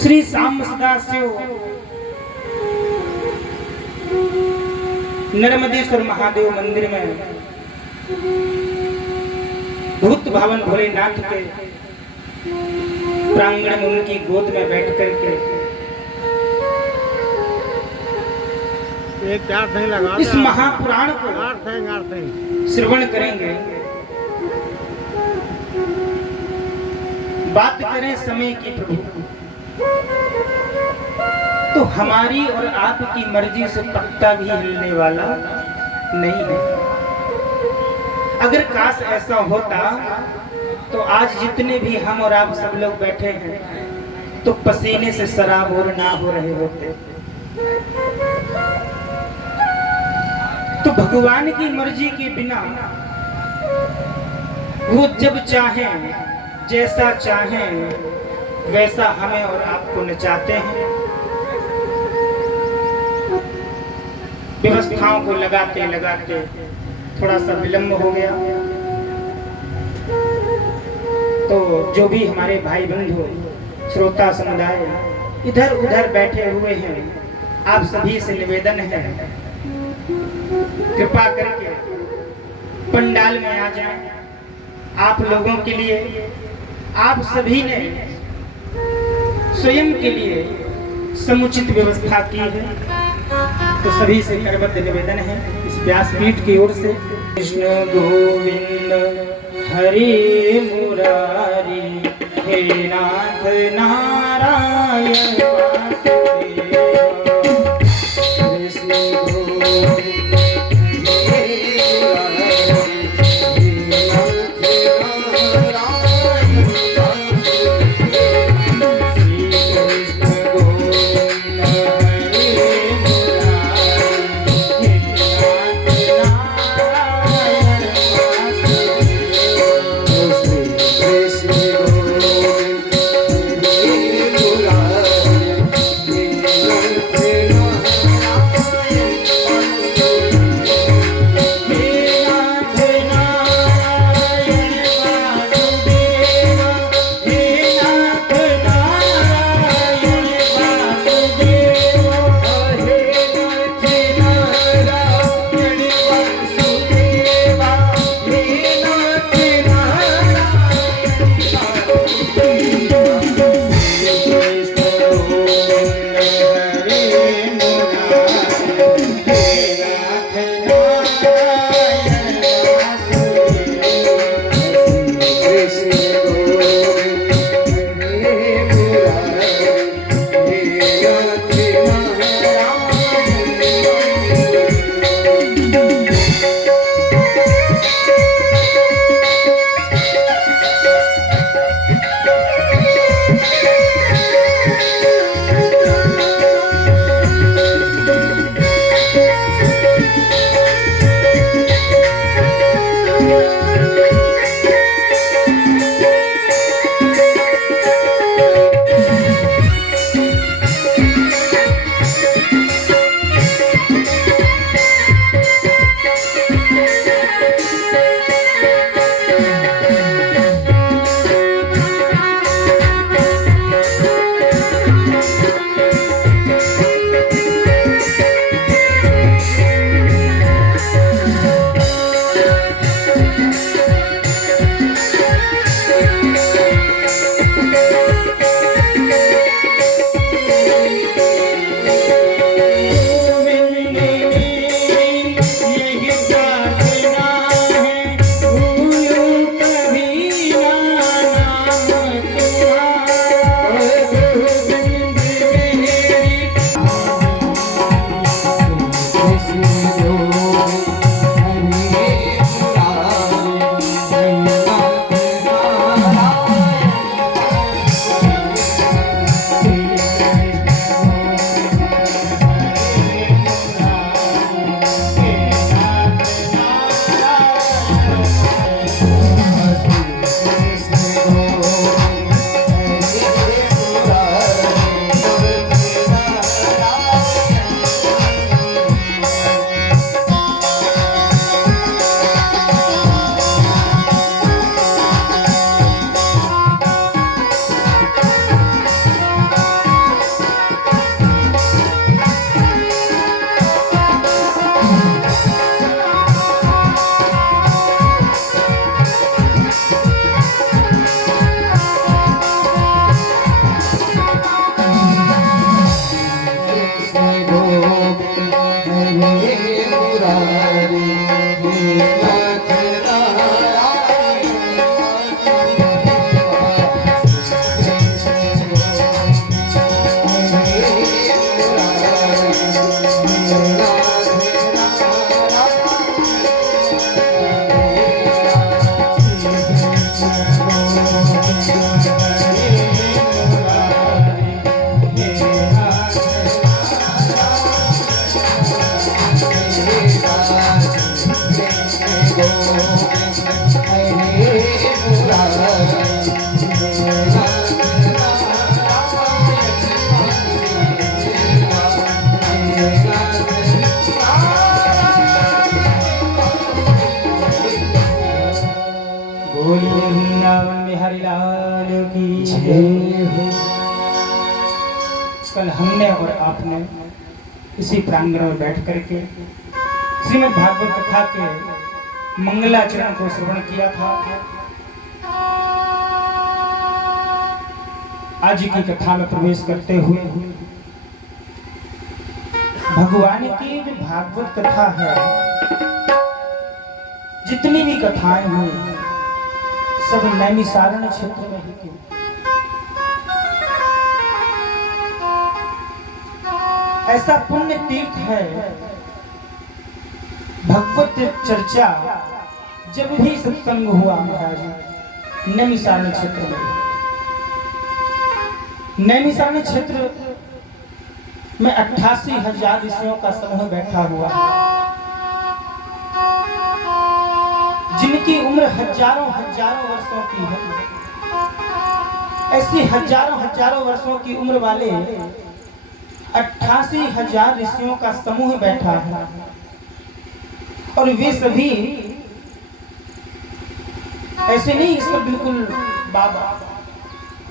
श्री श्याम सदाशिव नर्मदेश्वर महादेव मंदिर में भूत भावन भोलेनाथ के प्रांगण में उनकी गोद में बैठ करके इस महापुराण को श्रवण करेंगे। बात करें समय की प्रभु, तो हमारी और आपकी मर्जी से पत्ता भी हिलने वाला नहीं है। अगर काश ऐसा होता तो आज जितने भी हम और आप सब लोग बैठे हैं तो पसीने से सराबोर ना हो रहे होते। तो भगवान की मर्जी के बिना वो जब चाहें, जैसा चाहें वैसा हमें और आपको नचाते हैं। व्यवस्थाओं को लगाते लगाते थोड़ा सा विलंब हो गया, तो जो भी हमारे भाई बंधु श्रोता समुदाय इधर उधर बैठे हुए हैं, आप सभी से निवेदन है कृपा करके पंडाल में आ जाएं। आप लोगों के लिए आप सभी ने स्वयं के लिए समुचित व्यवस्था की है, तो सभी से करबद्ध निवेदन है इस व्यासपीठ की ओर से। कृष्ण गोविंद हरे मुरारी, हे नाथ नारायण बिहारी लाल की जय हो। कल हमने और आपने इसी प्रांगण में बैठ करके श्रीमद् भागवत कथा के मंगलाचरण को श्रवण किया था। आज की कथा में प्रवेश करते हुए भगवान की जो भागवत कथा है, जितनी भी कथाएं हुई सब नैमिषारण्य क्षेत्र में ही। ऐसा पुण्य तीर्थ है, भगवत चर्चा जब भी सत्संग हुआ महाराज नैमिषारण्य क्षेत्र में। नैमिषारण्य क्षेत्र में 88,000 ऋषियों का समूह बैठा हुआ, जिनकी उम्र हजारों वर्षों की है। ऐसी हजारों वर्षों की उम्र वाले 88,000 ऋषियों का समूह बैठा है। और वे सभी ऐसे नहीं, सब बिल्कुल बाबा,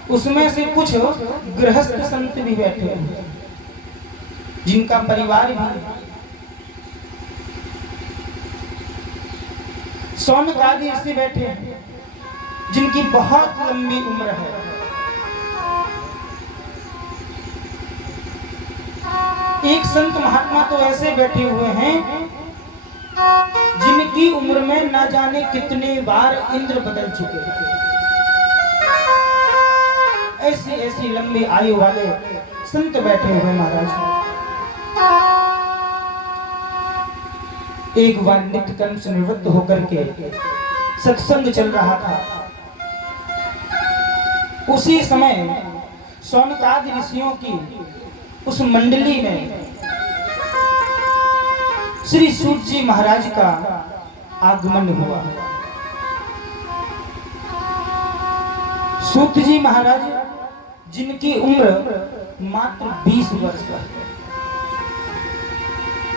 उसमें से कुछ गृहस्थ संत भी बैठे हैं, जिनका परिवार भी। शौनक आदि ऋषि बैठे हैं, जिनकी बहुत लंबी उम्र है। एक संत महात्मा तो ऐसे बैठे हुए हैं, जिनकी उम्र में ना जाने कितने बार इंद्र बदल चुके हैं। ऐसी लंबी आयु वाले संत बैठे हुए महाराज। एक बार नित्य कर्म से निवृत्त होकर के सत्संग चल रहा था। उसी समय शौनकादि ऋषियों की उस मंडली में श्री सूत जी महाराज का आगमन हुआ। सूत जी महाराज, जिनकी उम्र मात्र 20 वर्ष है,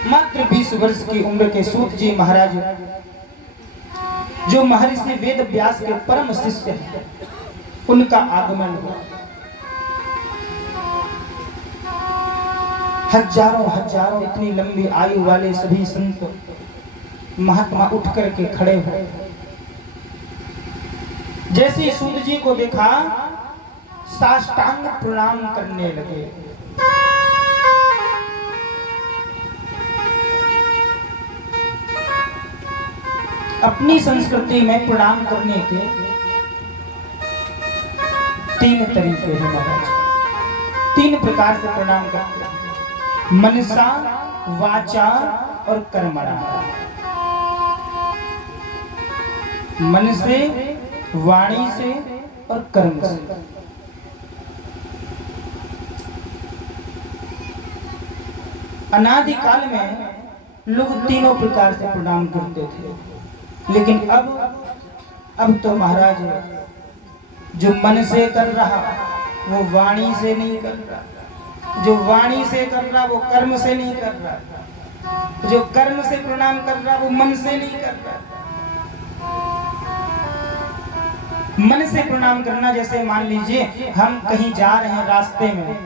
मात्र 20 वर्ष की उम्र के सूत जी महाराज, जो महर्षि वेद व्यास के परम शिष्य हैं, उनका आगमन हुआ। हजारों इतनी लंबी आयु वाले सभी संत महात्मा उठ करके खड़े हुए। जैसे सूत जी को देखा, साष्टांग प्रणाम करने लगे। अपनी संस्कृति में प्रणाम करने के 3 तरीके हैं महाराज। 3 प्रकार से प्रणाम करते हैं, मनसा, वाचा और कर्मणा। मन से, वाणी से और कर्म से। अनादिकाल में लोग तीनों प्रकार से प्रणाम करते थे, लेकिन अब तो महाराज जो मन से कर रहा वो वाणी से नहीं कर रहा, जो वाणी से कर रहा वो कर्म से नहीं कर रहा, जो कर्म से प्रणाम कर रहा वो मन से नहीं कर रहा। मन से प्रणाम करना, जैसे मान लीजिए हम कहीं जा रहे हैं रास्ते में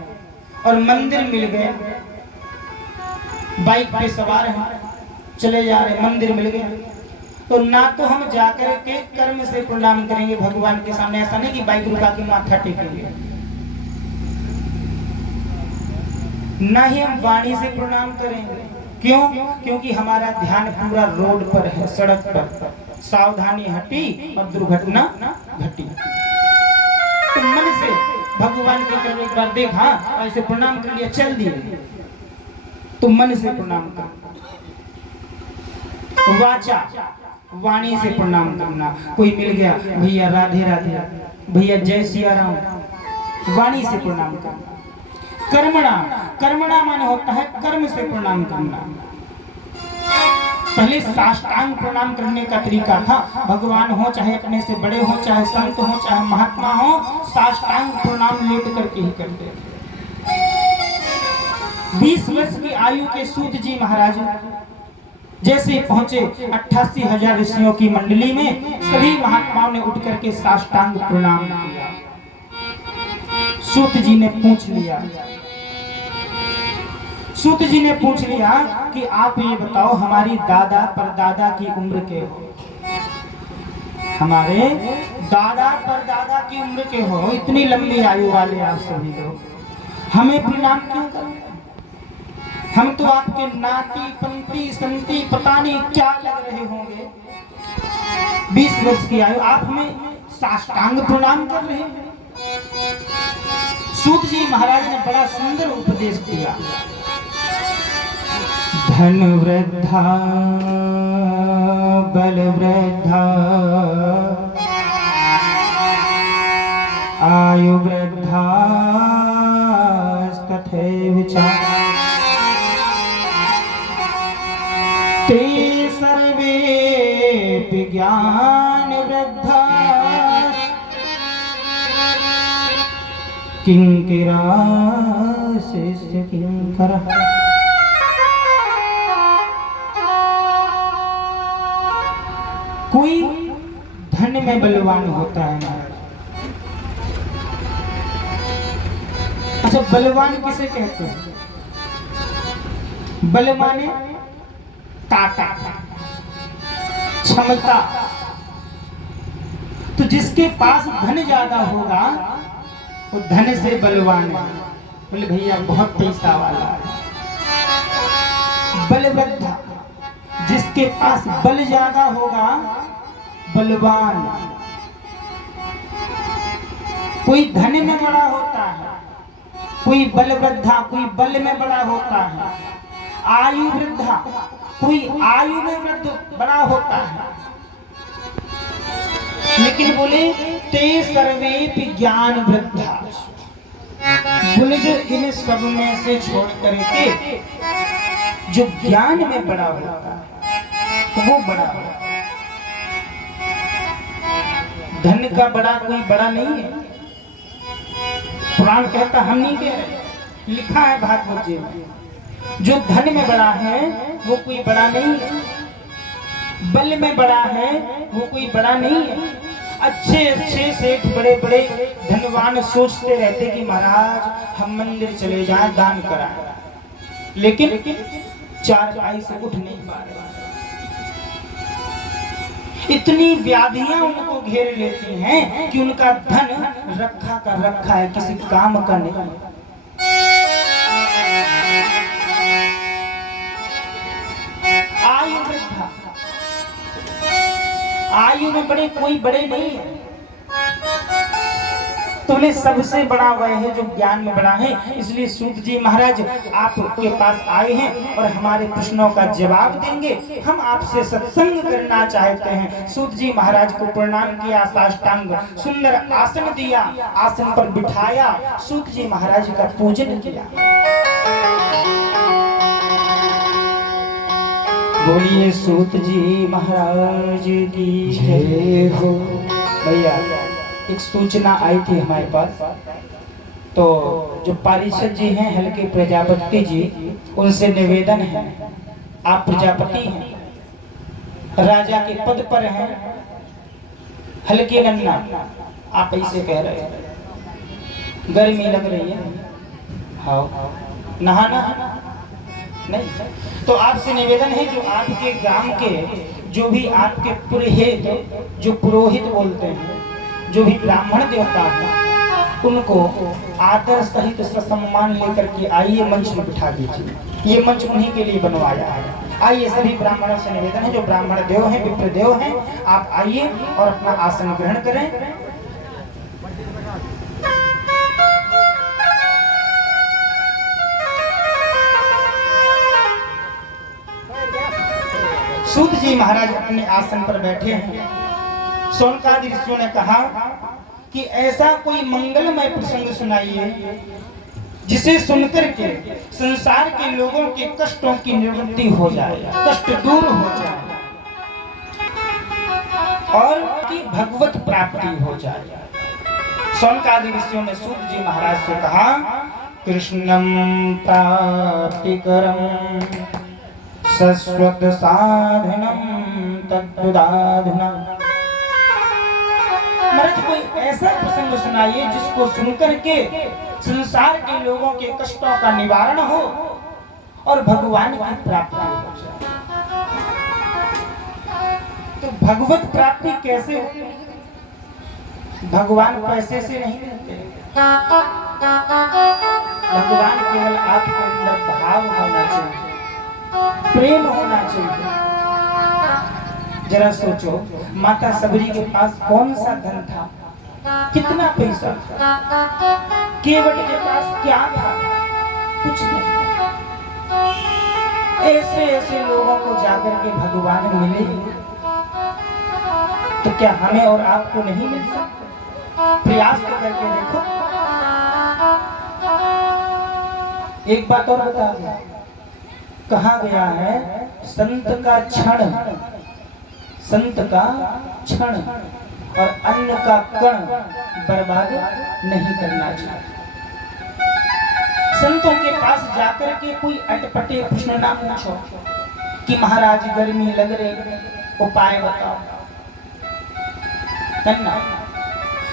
और मंदिर मिल गए, बाइक पे सवार हैं, चले जा रहे, मंदिर मिल गए, तो ना तो हम जाकर के कर्म से प्रणाम करेंगे भगवान के सामने, ऐसा नहीं कि बाइक रुका के माथा टेकेंगे, ना ही हम वाणी से प्रणाम करेंगे। क्यों? क्योंकि हमारा ध्यान पूरा रोड पर है, सड़क पर। सावधानी हटी और दुर्घटना घटी। तो मन से भगवान की तरफ एक बार देखा, ऐसे प्रणाम कर लिया, चल दिए, तो मन से प्रणाम कर। वाचा, वाणी से प्रणाम करना। कोई मिल गया, भैया राधे राधे, भैया जय सिया राम, वाणी से प्रणाम करना। कर्मणा, कर्मणा माने होता है कर्म से प्रणाम करना। पहले साष्टांग प्रणाम करने का तरीका था, भगवान हो चाहे अपने से बड़े हो, चाहे संत हो, चाहे महात्मा हो, साष्टांग प्रणाम लेट करके ही करते थे। 20 वर्ष की आयु के सूत जी महाराज जैसे पहुंचे 88,000 ऋषियों की मंडली में सभी महात्माओं ने उठ करके साष्टांग प्रणाम किया। सूत जी ने पूछ लिया कि आप ये बताओ हमारी दादा परदादा की उम्र के हो, हमारे दादा परदादा की उम्र के हो, इतनी लंबी आयु वाले आप सभी लोग हमें प्रणाम क्यों करते? हम तो आपके नाती पंती संती पता नहीं क्या लग रहे होंगे, 20 वर्ष की आयु, आप हमें साष्टांग प्रणाम कर रहे हैं। सूत जी महाराज ने बड़ा सुंदर उपदेश दिया। धन वृद्धा बल वृद्धा आयु वृद्धा तथैव च ते सर्वे ज्ञान वृद्धा किंकिरा शिष्य किंकरः। कोई धन में बलवान होता है ना। अच्छा, बलवान किसे कहते हैं? बल माने ताकत, क्षमता। तो जिसके पास धन ज्यादा होगा वो धन से बलवान है। बोले भैया बहुत पैसा वाला है। बलवृद्धा, जिसके पास बल ज्यादा होगा बलवान। कोई धन में बड़ा होता है, कोई बलवृद्धा, कोई बल में बड़ा होता है। आयु वृद्धा, कोई आयु में वृद्ध बड़ा होता है। लेकिन बोले ते सर्वे ज्ञान वृद्धा, बोले जो इन सब में से छोड़ करके जो ज्ञान में बड़ा होता है वो बड़ा होता है। धन का बड़ा कोई बड़ा नहीं है। पुराण कहता, हम नहीं कह रहे, लिखा है भागवत जी में। जो धन में बड़ा है वो कोई बड़ा नहीं है, बल में बड़ा है वो कोई बड़ा नहीं है। अच्छे अच्छे सेठ बड़े बड़े धनवान सोचते रहते कि महाराज हम मंदिर चले जाएं, दान कराएं, लेकिन चारपाई से उठ नहीं पा रहे। इतनी व्याधियां उनको घेर लेती हैं कि उनका धन रखा का रखा है, किसी काम का नहीं। आयु वृद्धा, आयु में बड़े कोई बड़े नहीं है। तुम्हें सबसे बड़ा वह है जो ज्ञान में बड़ा है। इसलिए सूत जी महाराज आपके पास आए हैं और हमारे प्रश्नों का जवाब देंगे। हम आपसे सत्संग करना चाहते हैं। सूत जी महाराज को प्रणाम किया, साष्टांग सुंदर आसन दिया, आसन पर बिठाया, सूत जी महाराज का पूजन किया। बोलिए सूत जी महाराज की जय हो। भैया एक सूचना आई थी हमारे पास, तो जो पारिषद जी हैं हल्के प्रजापति जी, उनसे निवेदन है, आप प्रजापति हैं, राजा के पद पर हैं, हल्के नन्ना आप ऐसे कह रहे हैं, गर्मी लग रही है, हाँ नहाना नहीं। तो आपसे निवेदन है, जो आपके ग्राम के जो भी आपके पुरोहित, जो पुरोहित बोलते हैं, जो भी ब्राह्मण देवता हैं, उनको आदर सहित सम्मान लेकर के आइए, मंच में बिठा दीजिए। ये मंच उन्हीं के लिए बनवाया है। आइए, सभी ब्राह्मणों से निवेदन है, जो ब्राह्मण देव हैं, विप्र देव हैं, आप आइए और अपना आसन ग्रहण करें। सूत जी महाराज अपने आसन पर बैठे हैं। शौनकादि ऋषियों ने कहा कि ऐसा कोई मंगलमय प्रसंग सुनाइए जिसे सुनकर के संसार के लोगों के कष्टों की निवृत्ति हो जाए, कष्ट दूर हो जाए और की भगवत प्राप्ति हो जाए। शौनकादि ऋषियों ने सूत जी महाराज से कहा, कृष्णं प्राप्तिकरं शश्वत साधनम तद्वदाधुना। महाराज कोई ऐसा प्रसंग सुनाइए जिसको सुनकर के संसार के लोगों के कष्टों का निवारण हो और भगवान की प्राप्ति हो जाए। तो भगवत प्राप्ति कैसे होती? भगवान पैसे से नहीं मिलते। भगवान केवल आपके अंदर भाव होना चाहिए, प्रेम होना चाहिए। जरा सोचो, माता सबरी के पास कौन सा धन था, कितना पैसा था, केवट के पास क्या था? कुछ नहीं। ऐसे ऐसे लोगों को जाकर के भगवान मिले, तो क्या हमें और आपको नहीं मिल सकते? प्रयास तो करके देखो। एक बात और बता दिया, कहा गया है संत का क्षण और अन्न का कण बर्बाद नहीं करना चाहिए। संतों के पास जाकर के कोई अटपटे प्रश्न ना पूछो कि महाराज गर्मी लग रही, उपाय बताओ। करना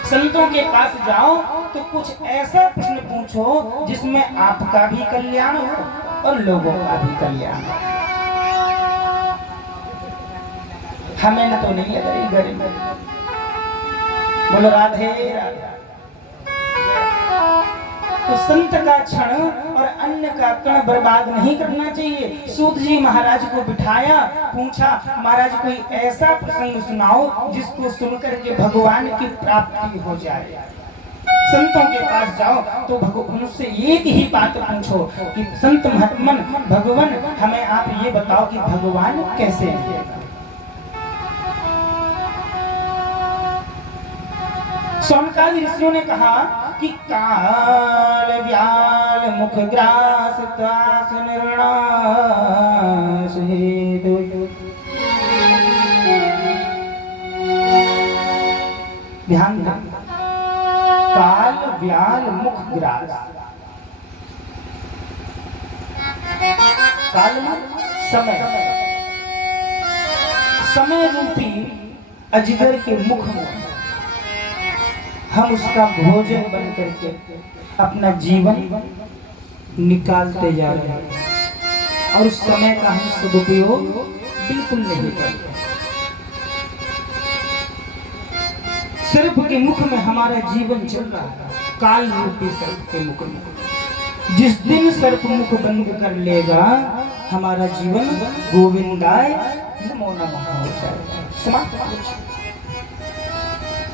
संतों के पास जाओ तो कुछ ऐसा प्रश्न पूछो जिसमें आपका भी कल्याण हो और लोगों का भी कल्याण हो। हमें न तो नहीं लग रही गर्मी, बोलो राधे राधे। तो संत का क्षण और अन्न का कण बर्बाद नहीं करना चाहिए। सूत जी महाराज को बिठाया, पूछा महाराज कोई ऐसा प्रसंग सुनाओ जिसको सुनकर के भगवान की प्राप्ति हो जाए। संतों के पास जाओ तो उनसे एक ही बात पूछो कि संत महात्मन भगवान हमें आप ये बताओ कि भगवान कैसे हैं। सौनकादि ऋषियों ने कहा कि काल व्याल मुख ग्रास त्रास निर्णास हेतु। ध्यान दें, काल व्याल मुख ग्रास। काल समय, समय रूपी अजगर के मुख में हम उसका भोजन बन करके अपना जीवन निकालते जा रहे हैं और उस समय का हम सदुपयोग बिल्कुल नहीं करते। सर्प के मुख में हमारा जीवन चल रहा है, काल रूपी सर्प के मुख में। जिस दिन सर्प मुख बंद कर लेगा हमारा जीवन गोविंदाय नमो नमः हो जाएगा, समाप्त हो जाएगा।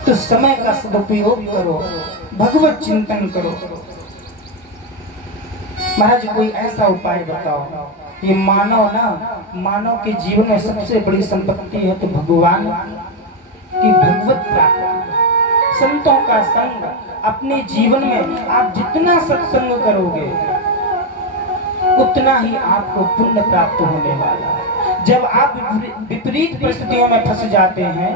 तो समय का सदुपयोग करो, भगवत चिंतन करो। महाराज कोई ऐसा उपाय बताओ। ये मानव के जीवन में सबसे बड़ी संपत्ति है तो भगवान की भगवत प्राप्ति, संतों का संग। अपने जीवन में आप जितना सत्संग करोगे उतना ही आपको पुण्य प्राप्त होने वाला है। जब आप विपरीत परिस्थितियों में फंस जाते हैं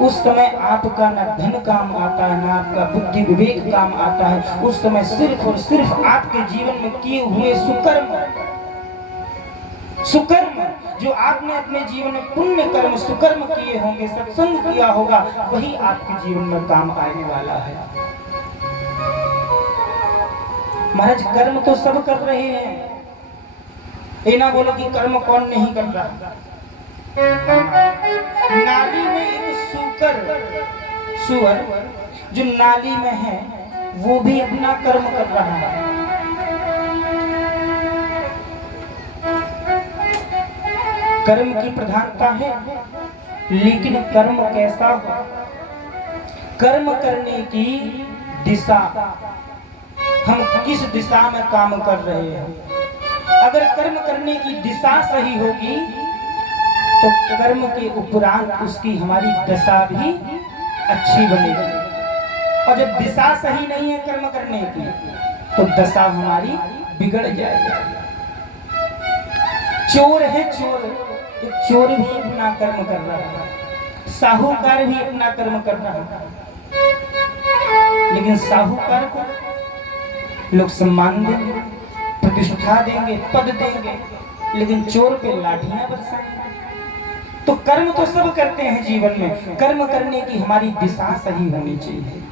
उस समय आपका ना धन काम आता है, ना आपका बुद्धि विवेक काम आता है। उस समय सिर्फ और सिर्फ आपके जीवन में किए हुए सुकर्म जो आपने अपने जीवन में पुण्य कर्म सुकर्म किए होंगे, सत्संग किया होगा, वही आपके जीवन में काम आने वाला है। महाराज कर्म तो सब कर रहे हैं, ये ना बोलो कि कर्म कौन नहीं कर रहा। नाली में एक सुअर जो नाली में है वो भी अपना कर्म कर रहा है। कर्म की प्रधानता है, लेकिन कर्म कैसा हो, कर्म करने की दिशा, हम किस दिशा में काम कर रहे हैं। अगर कर्म करने की दिशा सही होगी तो कर्म के उपरांत उसकी हमारी दशा भी अच्छी बनेगी। और जब दिशा सही नहीं है कर्म करने की तो दशा हमारी बिगड़ जाएगी। चोर है चोर, तो चोर भी अपना कर्म कर रहा है, साहूकार भी अपना कर्म कर रहा है, लेकिन साहूकार को लोग सम्मान देंगे, प्रतिष्ठा देंगे, पद देंगे, लेकिन चोर पे लाठियां बरसाई। तो कर्म तो सब करते हैं जीवन में, कर्म करने की हमारी दिशा सही होनी चाहिए।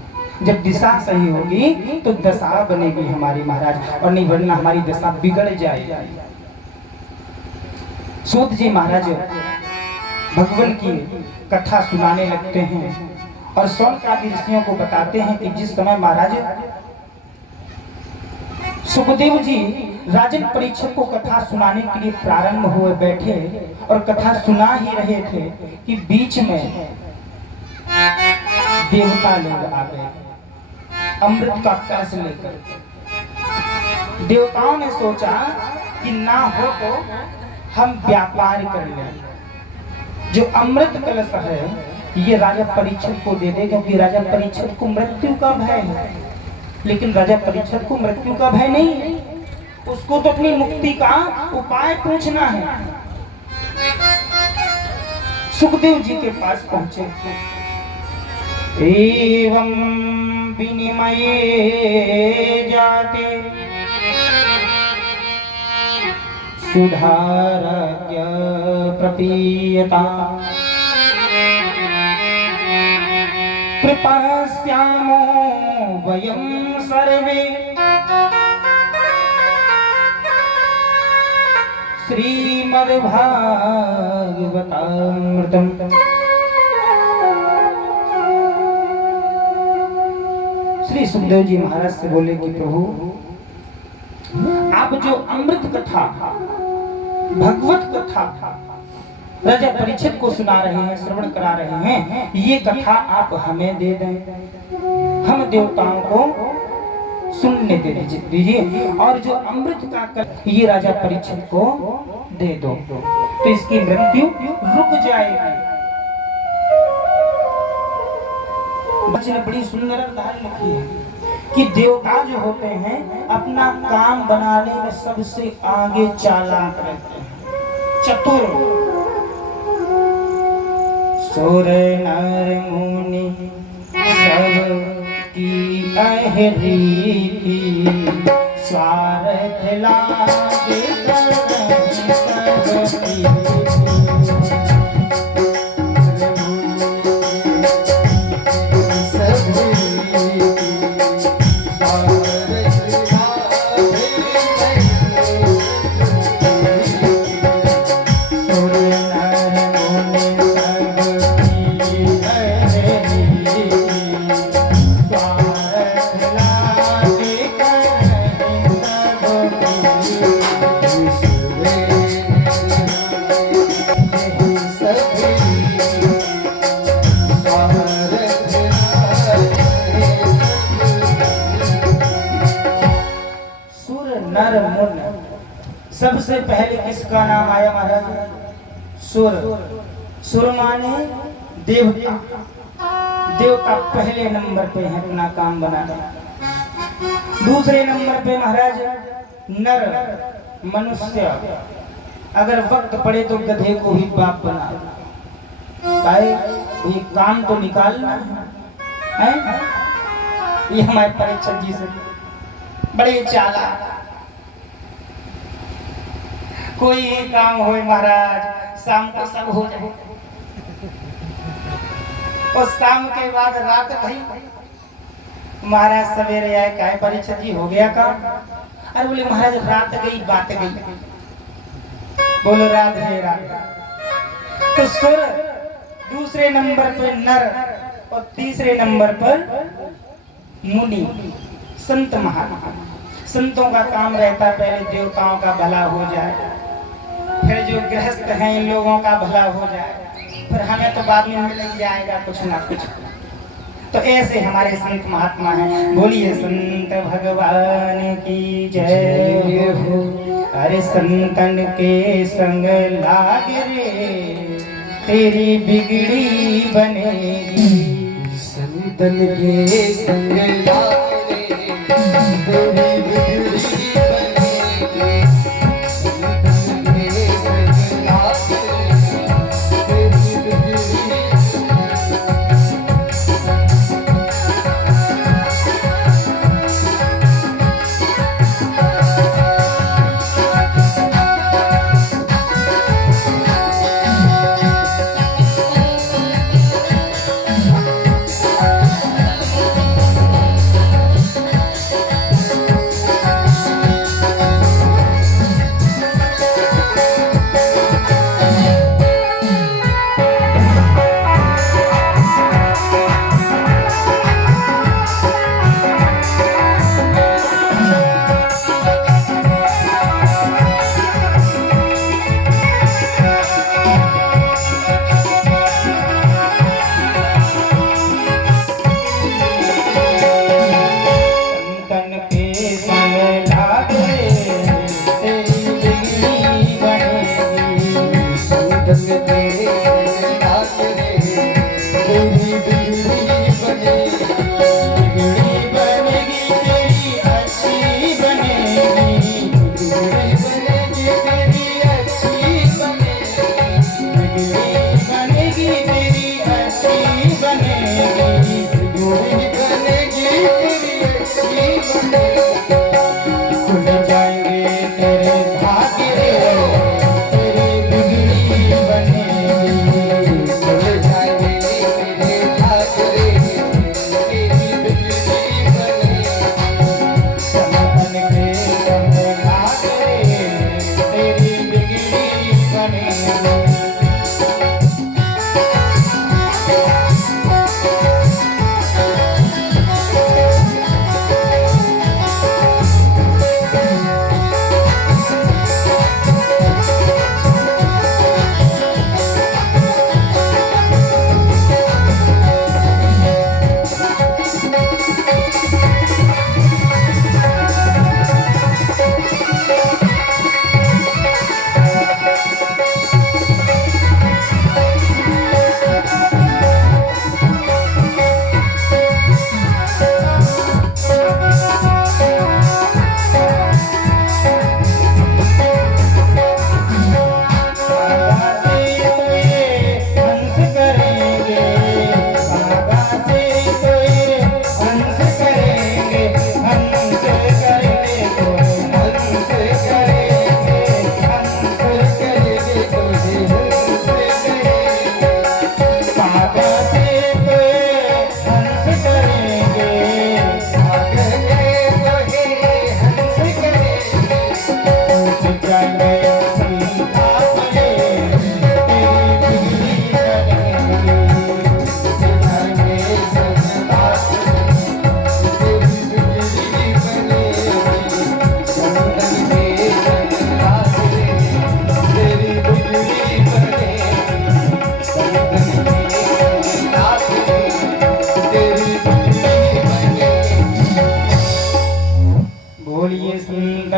जब दिशा सही होगी तो दशा बनेगी हमारी महाराज, और नहीं वरना हमारी दशा बिगड़ जाएगी। सूत जी महाराज भगवान की कथा सुनाने लगते हैं और शौनकादि ऋषियों को बताते हैं कि जिस समय महाराज सुखदेव जी राजन परीक्षित को कथा सुनाने के लिए प्रारंभ हुए बैठे और कथा सुना ही रहे थे कि बीच में देवता लोग आ गए अमृत का कलश लेकर। देवताओं ने सोचा कि ना हो तो हम व्यापार कर लें, जो अमृत कलश है ये राजा परीक्षित को दे दे, क्योंकि राजा परीक्षित को मृत्यु का भय है। लेकिन राजा परीक्षित को मृत्यु का भय नहीं है, उसको तो अपनी मुक्ति का उपाय पूछना है। सुखदेव जी के पास पहुंचे, एवं विनिमये जाते सुधारज्ञ प्रपीयता कृपास्यामो वयं सर्वे श्रीमद्भागवतामृतम्। श्री सुखदेव जी महाराज से बोले कि प्रभु आप जो अमृत कथा भगवत कथा राजा परीक्षित को सुना रहे हैं, श्रवण करा रहे हैं, ये कथा आप हमें दे दें, हम देवताओं को सुनने दे दीजिए, और जो अमृत का ये राजा परीक्षित को दे दो तो इसकी मृत्यु रुक जाएगी। बच्चे ने बड़ी सुंदर उदाहरण लिखी है कि देवता जो होते हैं अपना काम बनाने में सबसे आगे चालाक रहते हैं, चतुर। सुर नर मुनि सब की अहरी स्वार्थ लागे सबसे पहले किसका नाम आया महाराज? सुर। सुर माने देवता। देवता पहले नंबर पे है अपना काम बनाना। दूसरे नंबर पे महाराज नर मनुष्य, अगर वक्त पड़े तो गधे को भी बाप बना, ये काम तो निकालना है। ये हमारे परीक्षक जी से बड़े चालाक, कोई काम हो महाराज शाम को सब हो जाए, और शाम के बाद रात भाई महाराज सवेरे आए, क्या परीक्षा जी हो गया काम? अरे बोले महाराज रात गई बात गई। बोलो राधे राधे। तो सुर दूसरे नंबर पर नर और तीसरे नंबर पर मुनि, संत महात्मा। संतों का काम रहता पहले देवताओं का भला हो जाए, फिर जो गृहस्थ हैं इन लोगों का भला हो जाए, फिर हमें तो बाद में मिल जाएगा कुछ ना कुछ। तो ऐसे हमारे संत महात्मा हैं। बोलिए संत भगवान की जय हो। अरे संतन के संग लाग रे तेरी बिगड़ी बनेगी, संतन के संग लाग रे तेरी बिगड़ी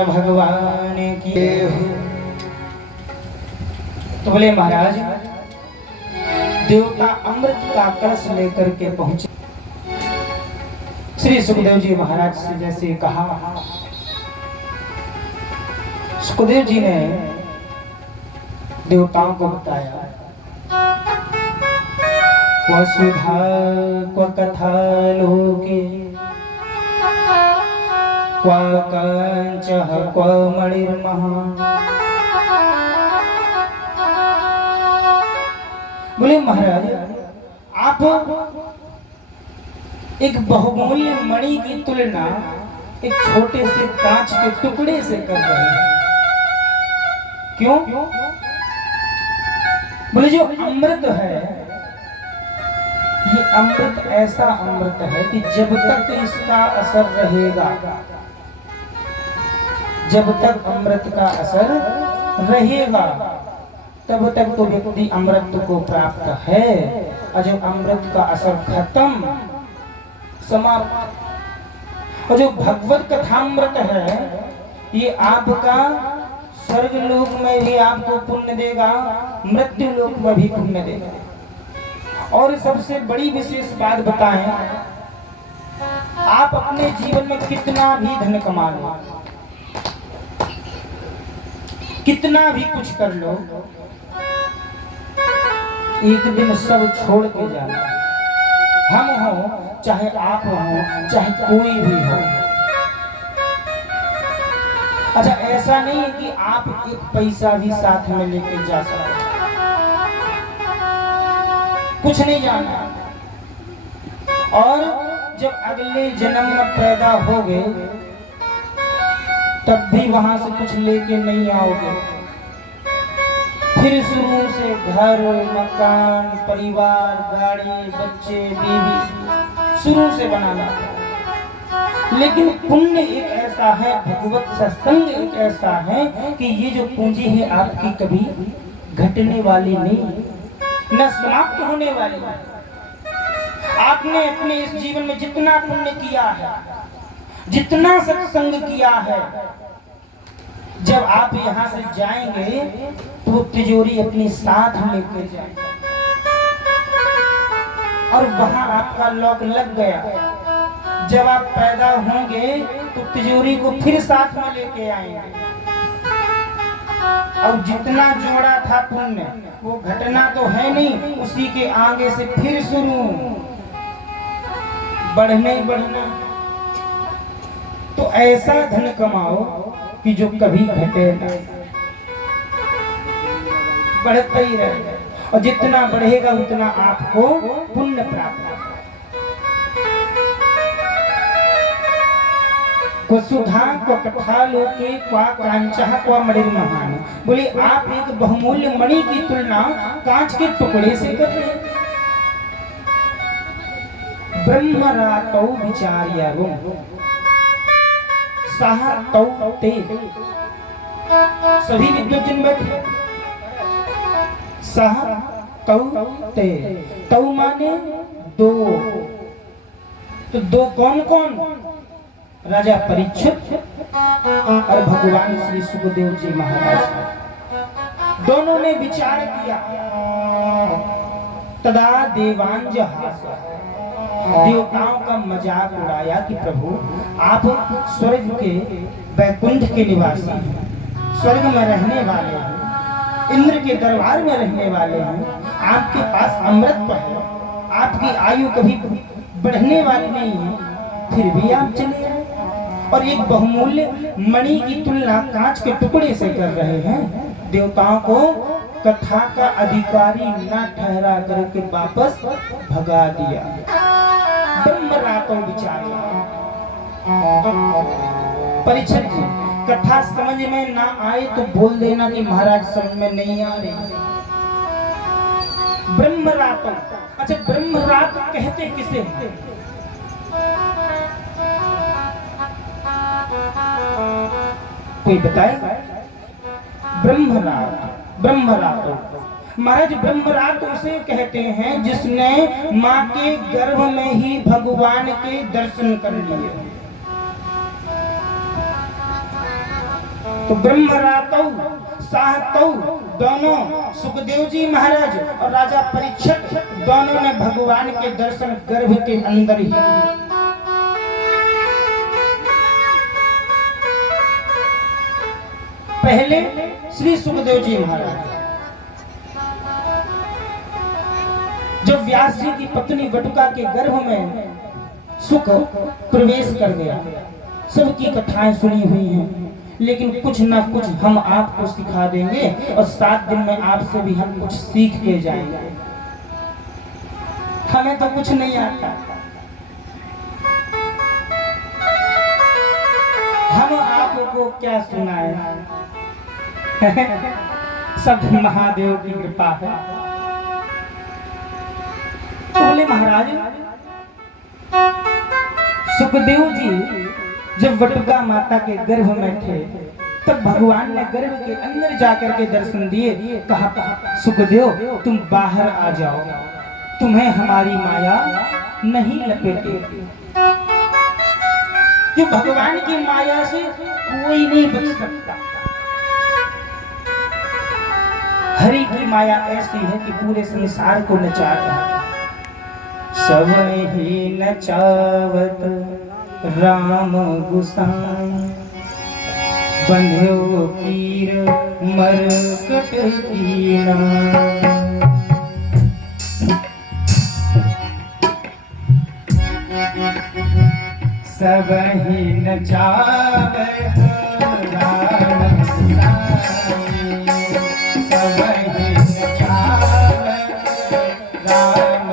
कृष्ण भगवान की। तो बोले महाराज, देवता अमृत का कलश लेकर के पहुंचे। श्री सुखदेव जी महाराज से जैसे कहा, सुखदेव जी ने देवताओं को बताया, वसुधा क्व कथा लोके क्व कंचः क्व मणिर्महा। बोले महाराज, आप एक बहुमूल्य मणि की तुलना एक छोटे से कांच के टुकड़े से कर रहे हैं। क्यों? बोले जो अमृत है, ये अमृत ऐसा अमृत है कि जब तक इसका असर रहेगा, जब तक अमृत का असर रहेगा, तब तक तो व्यक्ति अमृत को प्राप्त है, और जब अमृत का असर खत्म, समाप्त। और जो भगवत कथामृत है, ये आपका स्वर्ग लोक में भी आपको पुण्य देगा, मृत्यु लोक में भी पुण्य देगा। और सबसे बड़ी विशेष बात बताएं, आप अपने जीवन में कितना भी धन कमा लो, कितना भी कुछ कर लो, एक दिन सब छोड़ के जाना। हम हो चाहे आप हो चाहे कोई भी हो। अच्छा, ऐसा नहीं है कि आप एक पैसा भी साथ में लेके जा सकते, कुछ नहीं जाना। और जब अगले जन्म में पैदा होगे, तब भी वहां से कुछ लेके नहीं आओगे। फिर शुरू से घर, मकान, परिवार, गाड़ी, बच्चे, बीवी शुरू से बनाना। लेकिन पुण्य एक ऐसा है, भगवत सत्संग एक ऐसा है कि ये जो पूंजी है आपकी कभी घटने वाली नहीं, न समाप्त होने वाली। आपने अपने इस जीवन में जितना पुण्य किया है, जितना सत्संग किया है, जब आप यहाँ से जाएंगे तो तिजोरी अपनी साथ लेके जाएंगे, और वहां आपका लॉक लग गया। जब आप पैदा होंगे तो तिजोरी को फिर साथ में लेके आएंगे, और जितना जोड़ा था पुण्य वो घटना तो है नहीं, उसी के आगे से फिर शुरू, बढ़ने ही बढ़ना। तो ऐसा धन कमाओ कि जो कभी घटे ना, बढ़ता ही रहे, और जितना बढ़ेगा उतना आपको पुण्य प्राप्त होगा। सुधा को कथा लोके क्वा कांचः क्वा मणिर्महा। बोले आप एक बहुमूल्य मणि की तुलना कांच के टुकड़े से कर रहे हैं। ब्रह्मरातौ विचार्यारुं सह तौ ते। सभी विद्वजन बैठे। सह तौ ते। तौ माने दो। तो दो कौन कौन? राजा परीक्षित और भगवान श्री सुखदेव जी महाराज, दोनों ने विचार किया। तदा देवांजहास, देवताओं का मजाक उड़ाया कि प्रभु आप स्वर्ग के वैकुंठ के निवासी हैं, स्वर्ग में रहने वाले हैं, इंद्र के दरबार में रहने वाले हैं, आपके पास अमृत है, आपकी आयु कभी बढ़ने वाली नहीं है, फिर भी आप चले आए और एक बहुमूल्य मणि की तुलना कांच के टुकड़े से कर रहे हैं। देवताओं को कथा का अधिकारी न ठहरा करके वापस भगा दिया। ब्रह्मरातौ विचार्य। परीक्षित जी, कथा समझ में ना आए तो बोल देना कि महाराज समझ में नहीं आ रही। ब्रह्मरातौ, अच्छा ब्रह्मरात कहते किसे हैं? कोई बताए? ब्रह्मरात। ब्रह्मरात महाराज, ब्रह्मरात उसे कहते हैं जिसने माँ के गर्भ में ही भगवान के दर्शन कर लिए। तो ब्रह्मरातौ साहतौ दोनों सुखदेव जी महाराज और राजा परीक्षित दोनों ने भगवान के दर्शन गर्भ के अंदर ही किए। पहले श्री सुखदेव जी महाराज जब व्यास जी की पत्नी वटुका के गर्भ में सुख प्रवेश कर गया, सबकी कथाएं सुनी हुई हैं, लेकिन कुछ ना कुछ हम आपको सिखा देंगे और 7 दिन में आपसे भी हम कुछ सीख के जाएंगे। हमें तो कुछ नहीं आता, हम आपको क्या सुनाए। सब महादेव की कृपा है। बोले महाराज, सुखदेव जी जब वटुका माता के गर्भ में थे तब भगवान ने गर्भ के अंदर जाकर के दर्शन दिए। कहा सुखदेव तुम बाहर आ जाओ, तुम्हें हमारी माया नहीं लपेटेगी। कि भगवान की माया से कोई नहीं बच सकता। हरि की माया ऐसी है कि पूरे संसार को नचा है। सब ही नचावत राम गुसाई, बंध्यो पीर मरकट कीना। सब ही नचावत राम गुसाई, सब ही नचावत राम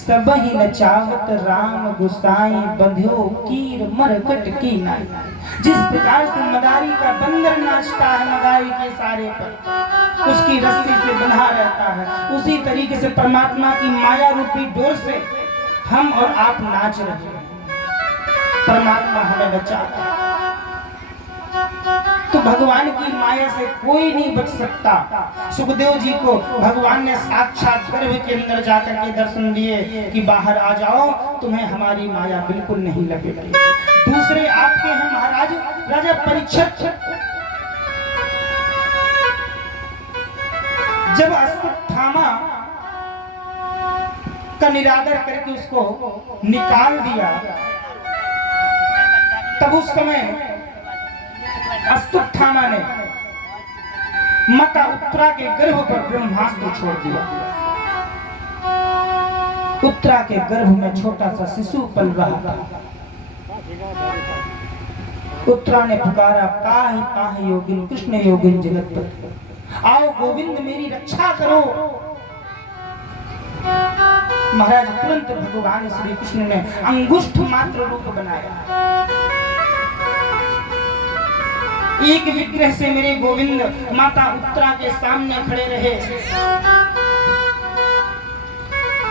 सबहि नचावत राम गुसाई, बंध्यो कीर मरकट की नाई। जिस प्रकार से मदारी का बंदर नाचता है मदारी के सारे पर, उसकी रस्सी से बंधा रहता है, उसी तरीके से परमात्मा की माया रूपी डोर से हम और आप नाच रहे हैं। परमात्मा हमें बचाता है। तो भगवान की माया से कोई नहीं बच सकता। सुखदेव जी को भगवान ने साक्षात गर्भ के अंदर जाकर के दर्शन दिए कि बाहर आ जाओ, तुम्हें हमारी माया बिल्कुल नहीं लगेगी। दूसरे आपके हैं महाराज राजा परीक्षित। जब अश्वत्थामा का निरादर करके उसको निकाल दिया, तब उस समय अश्वत्थामा ने माता उत्तरा के गर्भ पर ब्रह्मास्त्र छोड़ दिया। उत्तरा के गर्भ में छोटा सा शिशु पल रहा था। उत्तरा ने पुकारा, पाहि पाहि योगिन कृष्ण योगिन जगतपति, आओ गोविंद मेरी रक्षा करो। महाराज तुरंत भगवान श्री कृष्ण ने अंगुष्ठ मात्र रूप बनाया। एक विग्रह से मेरे गोविंद माता उत्तरा के सामने खड़े रहे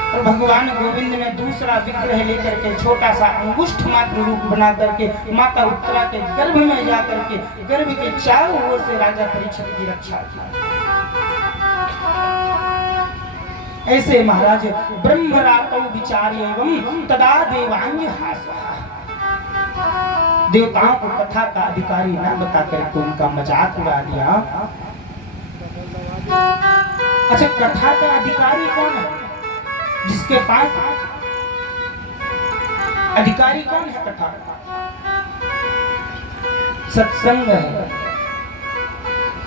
और भगवान गोविंद ने दूसरा विग्रह लेकर के छोटा सा अंगुष्ठ मात्र रूप बना करके माता उत्तरा के गर्भ में जाकर के गर्भ के चारों ओर से राजा परीक्षित की रक्षा की। ऐसे महाराज ब्रह्मरातौ विचार्य एवं तदा देवांग हासः। देवताओं को कथा का अधिकारी ना बता करके उनका मजाक उड़ा दिया। अच्छा, कथा का अधिकारी कौन है? जिसके पास अधिकारी कौन है कथा का? सत्संग है।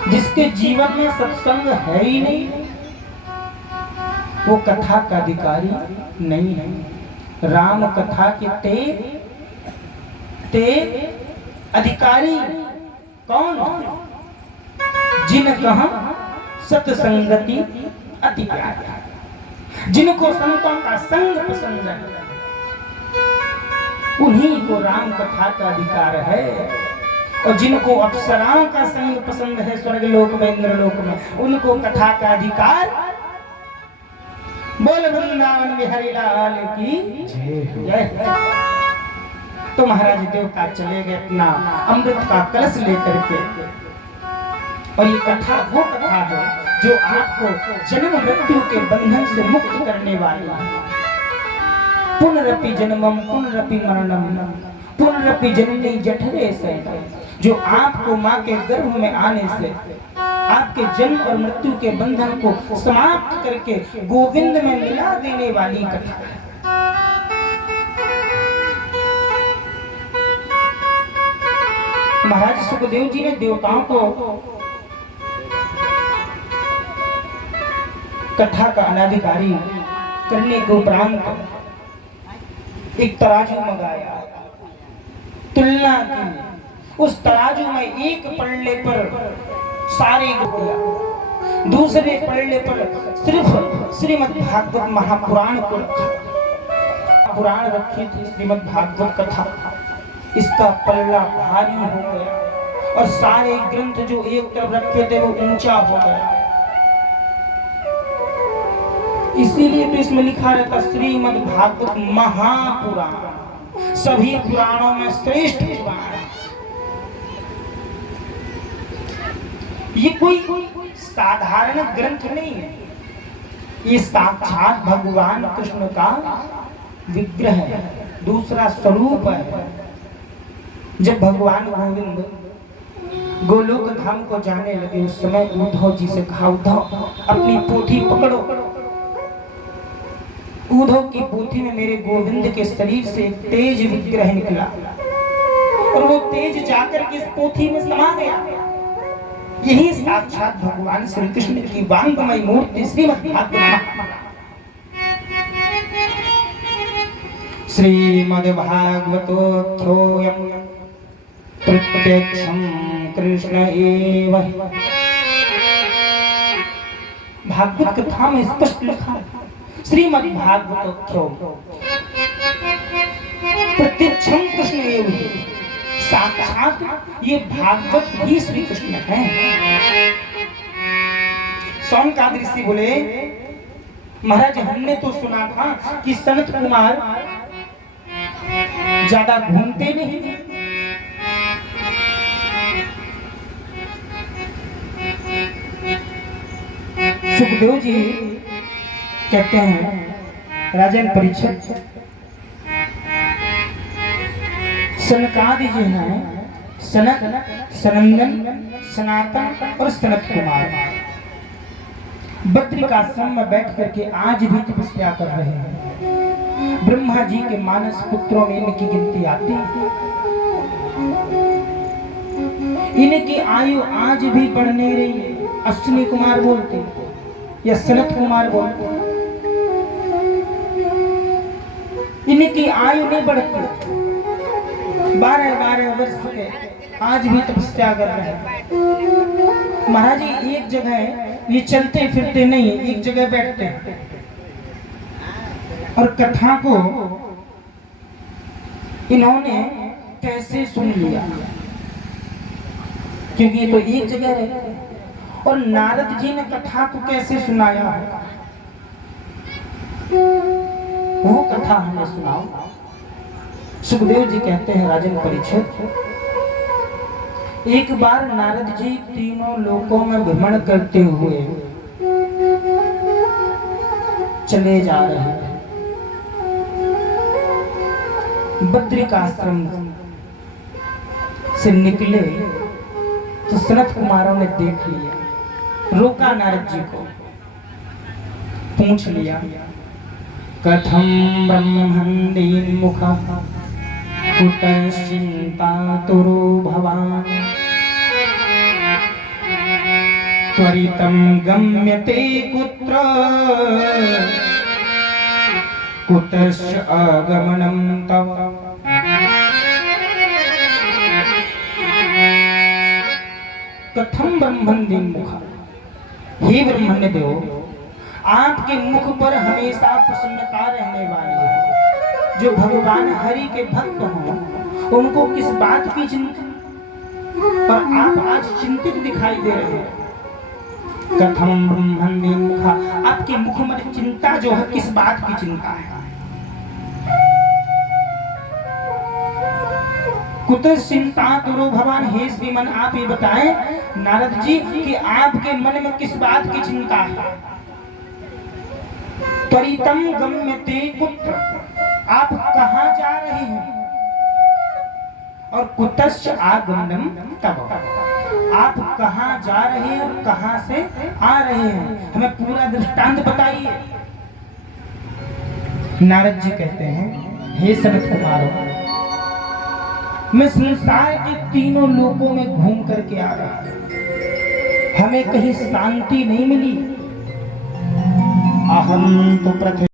जिसके जीवन में सत्संग है ही नहीं, वो कथा का अधिकारी नहीं है। राम कथा के ते अधिकारी कौन? जिन कहा सत्संगति अति प्यारी, जिनको संतों का संग पसंद है, उन्हीं को राम कथा का अधिकार है। और जिनको अप्सराओं का संग पसंद है स्वर्ग लोक में इंद्रलोक में, उनको कथा का अधिकार। बोल वृंदावन बिहारी लाल की जय। तो महाराज देवता चले गए अपना अमृत का कलश लेकर के। और ये कथा वो कथा है जो आपको जन्म मृत्यु के बंधन से मुक्त करने वाली है। पुनरपि जन्मम पुनरपि मरणम पुनरपि जननी जठरे से, जो आपको माँ के गर्भ में आने से आपके जन्म और मृत्यु के बंधन को समाप्त करके गोविंद में मिला देने वाली कथा है। महाराज सुखदेव जी ने देवताओं को कथा का अनाधिकारी करने के उपरांत एक तराजू मंगाया, तुलना की। उस तराजू में एक पल्ले पर सारे दिया, दूसरे पल्ले पर सिर्फ श्रीमद् भागवत महापुराण को रखा। पुराण रखी थी श्रीमद् भागवत कथा, इसका पल्ला भारी हो गया और सारे ग्रंथ जो एक तरफ रखे थे वो ऊंचा हो गया। इसीलिए तो इसमें लिखा रहता श्रीमद् भागवत महापुराण, सभी पुराणों में श्रेष्ठ पुराण। ये कोई साधारण ग्रंथ नहीं है, ये साक्षात भगवान कृष्ण का विग्रह है, दूसरा स्वरूप है। जब भगवान गोविंद गोलोक धाम को जाने लगे उस समय उद्धव जी से कहा, उद्धव अपनी पोथी पकड़ो। उद्धव की पोथी में मेरे गोविंद के शरीर से एक तेज विग्रह निकला और वो तेज जाकर के इस पोथी में समा गया। यही साक्षात भगवान श्री कृष्ण की वांगमय मूर्ति श्रीमद् भागवत। श्रीमद् भागवतोऽध्योऽयं प्रत्यक्षं कृष्ण एव। भागवत कथा में स्पष्ट लिखा है श्रीमद् भागवतोऽध्योऽयं प्रत्यक्षं कृष्ण एव। साक्षात ये भागवत ही श्री कृष्ण है। सौनकादि ऋषि बोले, महाराज हमने तो सुना था कि सनत कुमार ज्यादा घूमते नहीं। सुखदेव जी कहते हैं, राजन परीक्षित सनकादि जो है, सनक, सनंदन, सनातन और सनत कुमार बद्रिकाश्रम में बैठ करके आज भी तपस्या कर रहे हैं। ब्रह्मा जी के मानस पुत्रों में इनकी गिनती आती है। इनकी आयु आज भी बढ़ने रही है। अश्विनी कुमार बोलते या सनत कुमार बोलते, इनकी आयु नहीं बढ़ती। 12-12 वर्ष के आज भी तपस्या कर रहे हैं। महाराज जी एक जगह ये चलते फिरते नहीं, एक जगह बैठते हैं और कथा को इन्होंने कैसे सुन लिया, क्योंकि ये तो एक जगह रहते हैं। और नारद जी ने कथा को कैसे सुनाया, वो कथा हमें सुनाओ। सुखदेव जी कहते हैं, राजन परीक्षित एक बार नारद जी तीनों लोकों में भ्रमण करते हुए चले जा रहे हैं। बद्रिकाश्रम से निकले तो सनत कुमारों ने देख लिया, रोका नारद जी को, पूछ लिया, कथम ब्रह्मण्डीन मुखम कुतश्चिन्तातुरो भवान् त्वरितं गम्यते कुत्र कुतश्च आगमनं तव। कथम ब्रह्मण्डीन मुख, हे ब्रह्मण्य देव, आपके मुख पर हमेशा प्रसन्नता रहने वाली है। जो भगवान हरि के भक्त हों उनको किस बात की चिंता, पर आप आज चिंतित दिखाई दे रहे हैं। कथम ब्रह्मण में मुखा, आपके मुख में चिंता जो है किस बात की चिंता है? कुतः चिंता करो भगवान, हे श्रीमन आप ये बताएं नारद जी कि आपके मन में किस बात की चिंता है? त्वरितम गम्यते कुत्र, आप कहाँ जा रहे हैं? और कुतश्च आगमनम तब, आप कहाँ जा रहे हैं और कहाँ से आ रहे हैं? हमें पूरा दृष्टांत बताइए। नारद जी कहते हैं, हे सनत कुमारों, मैं संसार के तीनों लोकों में घूम करके आ रहा हूं, हमें कहीं शांति नहीं मिली। अहम तो